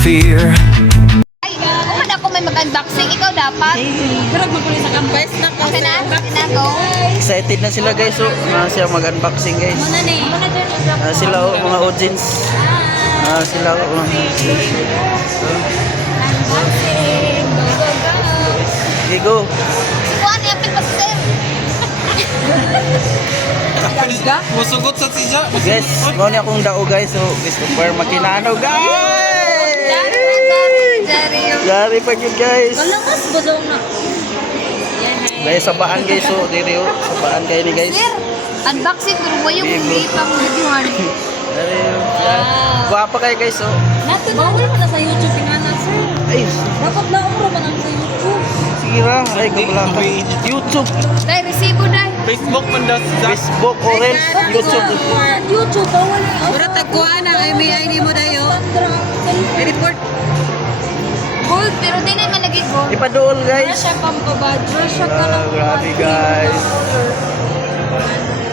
fear. Ay, kung ako may mag-unboxing, ikaw dapat. Pero magkulit sa campus na ko. Okay na? Okay na, go. Excited na sila guys, so siya mag-unboxing guys. Muna ni. Sila mga audience. Sila Unboxing. Go, go, go. Okay, go. Kuhan, yapit pa sir. Musugot sa siya. Guys, mo ni akong dao guys, so gusto para makinano guys. Jari. Gari pa yun guys. Kalakas ba daw na? Guys, sabaan guys, so diri oh. Sabaan kayo ni guys. Sir, unboxing, pero mo yung hindi pang videohan. Dari yan. Guwapa kayo guys, so. Nato na mo na sa YouTube ingana sir. Ay, Dapat na umro man ang sa YouTube. sige ra. Ay, kabala ka. YouTube, Dahil, resibo dahil. Facebook man daw sa Facebook, Orange, YouTube. YouTube bawal ni. Ura tagkuan ang MAI mo dayo. I-report. Gold, pero di naman naging gold. Ipadool guys. Siya pambabadra siya ka lang. Grabe guys.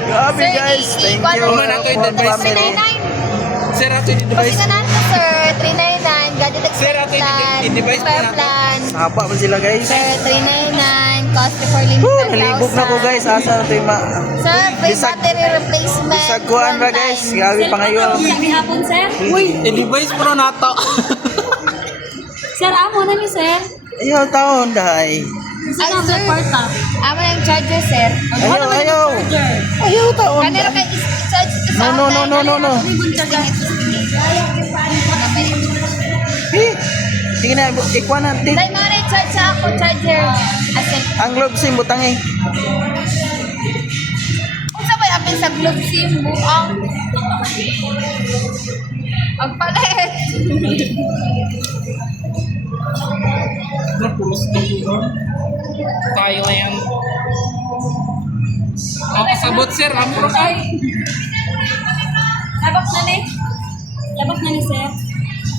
Grabe Sir, guys. Thank i-equal you. mo na ito, for i-device. family. 399. Sir ato yung device. Kasi na nato, sir. 399. Gadget Sir, extra ato yung plan. i-device Super mo na to. plan. Haba man sila guys. Sir, 399. Cost for limit Nalibog na ko guys. Asa na ito yung Sir, free Bisag- battery replacement. Bisagkuhan ba guys? Grabe pa ngayon. Sabi hapon sir. Uy, i-device mo na nato. Sir, amo na ni sir. Ayaw taon dahay. Ay, sir. Porta. Amo yung charger, sir. Ayaw. Ayaw taon. Kanina kay charge No. Eh, sige na, ikuha natin. Dahil mga na-charge sa ako, charger. Asin. Ang log sim butang eh. Kung sa may apin sa globe sim, buang. Ang palit. Tayo na yan. Kasabot sir, amro ka. Labak na ni. Labak na ni sir.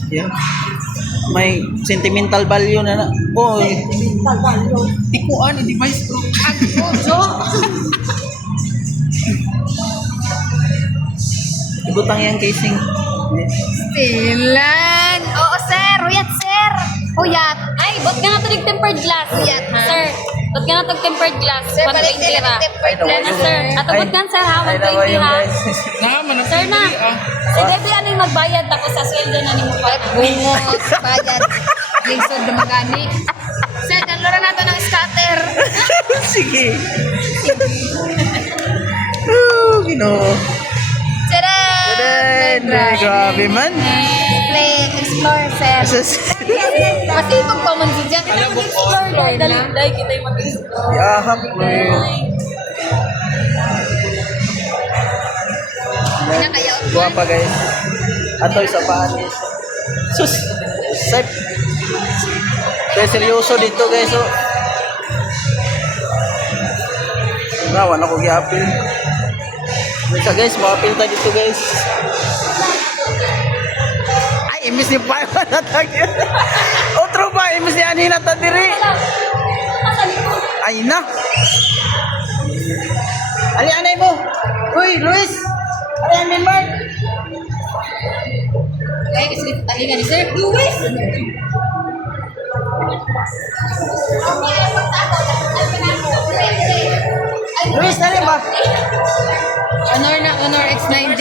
Yeah. May sentimental value na na. Oy. Ikuan, i-device bro. Ibutang yung casing. Stilan. Oo, sir. Huyat, sir. Huyat. Ay, ba't ka na ito tempered glass? Yan, ha? Sir, ba't ka na ito tempered glass? Sir, 120 balik din ra. ang tempered Ay, Yan na glass, sir. At abot ka sir ha, Ay, nawa 120 yung ha. guys. Naman na Sir na. Si Debbie ano yung magbayad ako sa sweldo na ni mo pa. Bungos, bayad. Lisod na magani. Sir, downloadan natin ng scatter. Sige. Oh, Ginoo. Tadaan! Grabe man. Play, explore, sir. Masipag pa man dyan. Ito mag-explore, Lord. Dahil kita yung mag-explore. Yahap. Pinakayaw. Guwapa guys. Ato isa pa guys. Sus. Sep. Kaya seryoso dito guys. Oh. Nawan ako gi-apil. Bisa guys, ma-apil tayo dito guys. Ay, imbis ni Paiwa na tayo. Otro ba? Imbis ni Ani na tayo diri. Ay na. Ali, anay mo. Uy, Luis. Ali, anay mo. Ay, kasi tahinga ni sir. Luis! Luis, nani ba? Honor X90.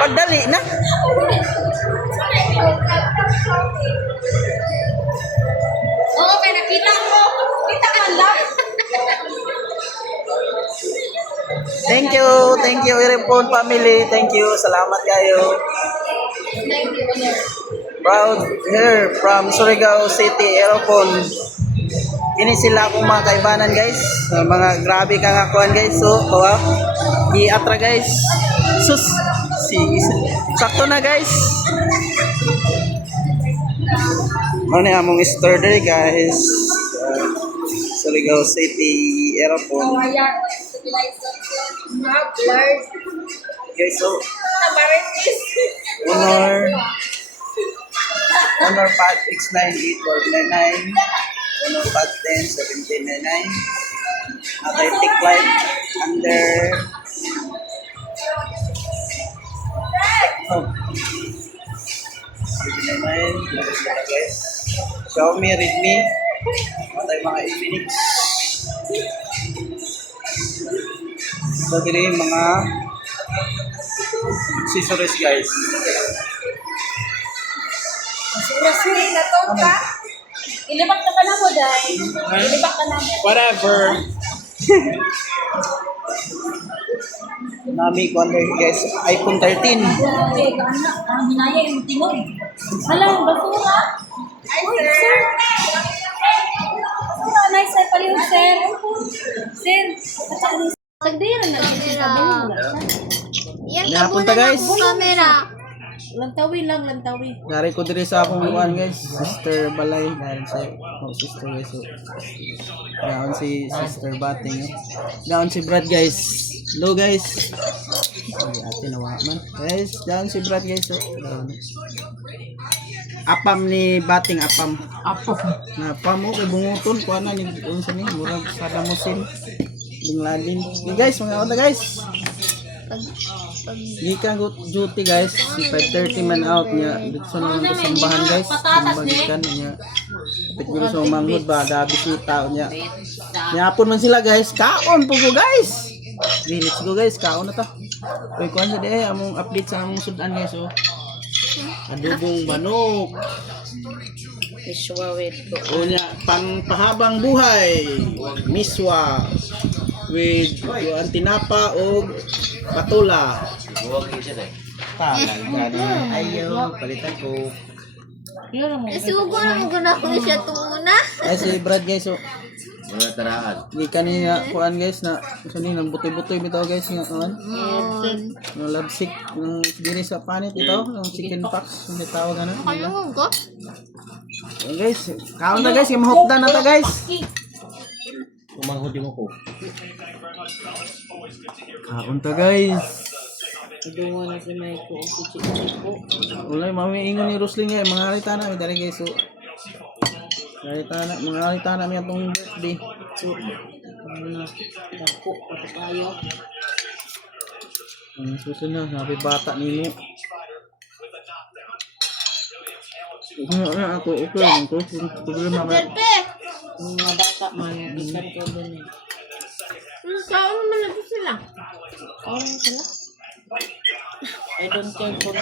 Pagdali na. Oo, kaya nakita ko. Kita ka lang. Thank you, Iripon family. Thank you. Salamat kayo. Proud here from Surigao City, Iripon. Kini sila akong mga kaibanan guys. Mga grabe kang akuan guys. So, i-atra guys. Sus. Sakto na guys. Ano na among store there guys. Surigao City, Iripon. Guys, so Honor Pad X98499 Pad 10 1799 Athletic Light under guys. Xiaomi, Redmi. Matay mga Infinix. So, dili mga accessories guys. Suri na to ka. Ilibak ka na mo, Day. Ilibak ka na mo. Whatever. Nami ko guys, iPhone 13. Ang hinaya yung tingog. Hala, basura. Ay, sir. Basura, nice ay pala yung sir. Sir, tagdiran na yung sinabi mo. Yan Napunta guys. camera. Lantawi lang, lantawi. Nari ko diri sa akong luwan guys, Sister Balay, dahil sa sister guys. So, down si Sister Bating. Down si Brad guys. Hello guys. Ay, ate nawa man. Guys, down si Brad guys. So, down. Apam ni Bating, apam. Apo. Na pamo kay bunguton kuha na ni unsa ni murag Saddam Hussein. Bin Laden. Okay, guys, mga onda guys. Gikan go duty guys, si 5:30 man out niya. Dito naman ko sambahan guys. Sambahan niya. Kapit ko sa manghud ba da bisita niya. Nyapon man sila guys. Kaon po go guys. Okay, let's go guys. Kaon na ta. Oy, kuan sa di among update sa among sudan guys oh. Adobong manok. Miswa with ko. Unya pahabang buhay. Miswa with yung tinapa o patula. Ayaw, palitan ko. Sugo na mo guna ko siya tunguna. Ay, si Brad guys, so. Di kanina kuan guys na kasi ni nang butoy-butoy bitaw guys nga kuan. No love sick ng diri sa panit ito, ng chicken pox hindi tawag ano. Ano ko? Ayan, guys, kaon na guys, mahukdan na ta guys. Kaon ta guys. Dungo na si Maiko o si Chico. Ulay mami ingon ni Rosling nga mga alita na mi dali guys so. Mga alita na mi atong birthday. So, ano, dako, pati tayo. Ang susunod na sabi bata nimo. Ako okay lang ko problema ba? Yung mga bata man, isan ko dun eh. Saan naman na sila? Ano sila? I don't care kung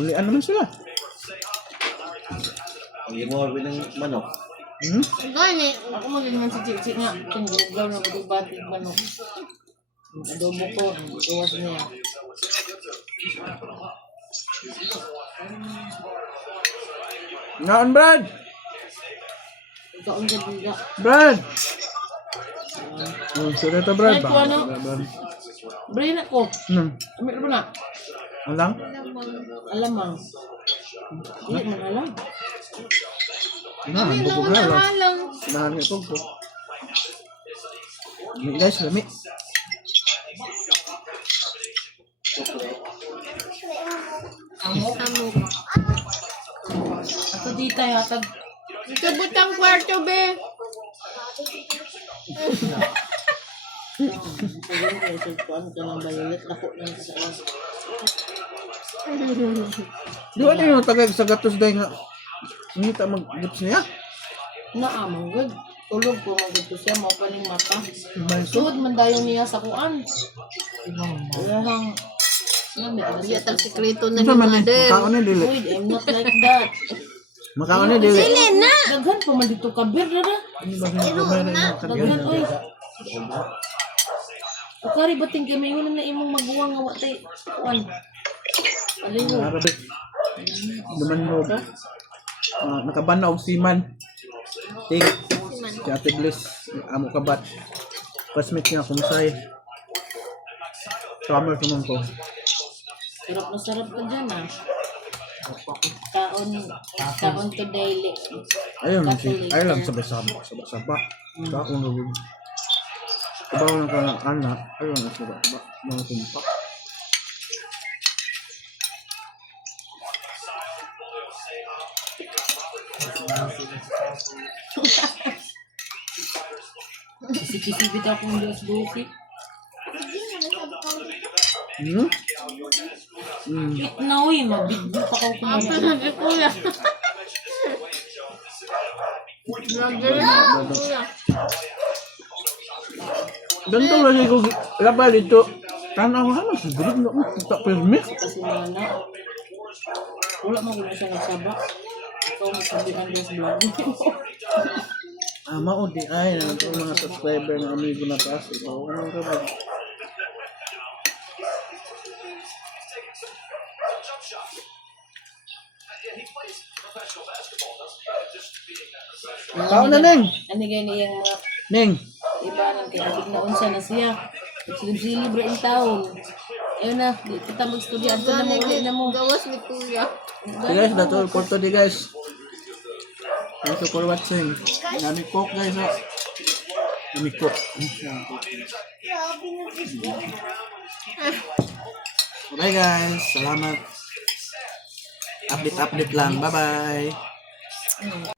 Uli ano man sila? Gani. ako magiging si Chichi nga. Kung lugaw na batid manok. Adobo ko, iwas niya. Naon Brad? Ikaw ang gabiga. Brad. Oh, sorry to Brad Ay, kung ano? Brad. Brain ako. Amir mo na. Alang? Alamang. Hindi man alam. Na, bubog na lang. Dahan ito po. Guys, lami. Amok. Ako di tayo hatag. Sabot ang kwarto, be. Ano ka ng bayolet? Ako lang sa alam. Di ba niyo tagay sa gatos dahil nga hindi ta mag-gatos niya? Naamang good. Tulog ko magod siya. Mau pa ning mata. Malso. Suod man dayon niya sa kuan. Wala hang... Iya tal sekreto na Ito ni man eh, mother. makaon na dili. Wait, I'm not like that. Makaon na dili. Na. Daghan pa man dito kabir dada. Ano ba hinagumay na yung Daghan kagyan? oy. Akari bating kay may na imong maguwang nga watay kuan. Aliwo. Arabi. Duman mo. Nakabana og siman. Ting. Si Ate Bliss. Amo kabat. Pasmit niya kumusay. Summer naman ko. Sarap na sarap ka dyan ah. Kaon to daily. Ayun lang sabay-sabay. Sabay-sabay. Ba kung gawin. Kabaw na ka ng anak. Ayun lang sabay-sabay. Mga tumpak. Kisi-kisibit akong Diyos-Dusi. Nawi, mabigyo pa ko Apa kumain. na si kuya? Nagdala na si kuya. Ganito lagi ko labal dito. Tanaw ha, siguro no, tak permit. Kasi mana, wala mo kung siya nagsaba. Ikaw masabihan doon sa vlog. Mao di ay nang mga subscriber ng amigo na taas. Ikaw ano ka ba? Tao na Neng. Ano ganyan yung mga Neng. iba nang kinabig na unsa na siya. Silib-silib rin ang taon. Ayun na, di kita mag-studyante na mo ulit na mo. Gawas ni kuya. So guys, that's all for today guys. Thank you for watching. Nami cook guys. Oh. Nami cook. Bye guys. Salamat. Update lang. Bye bye.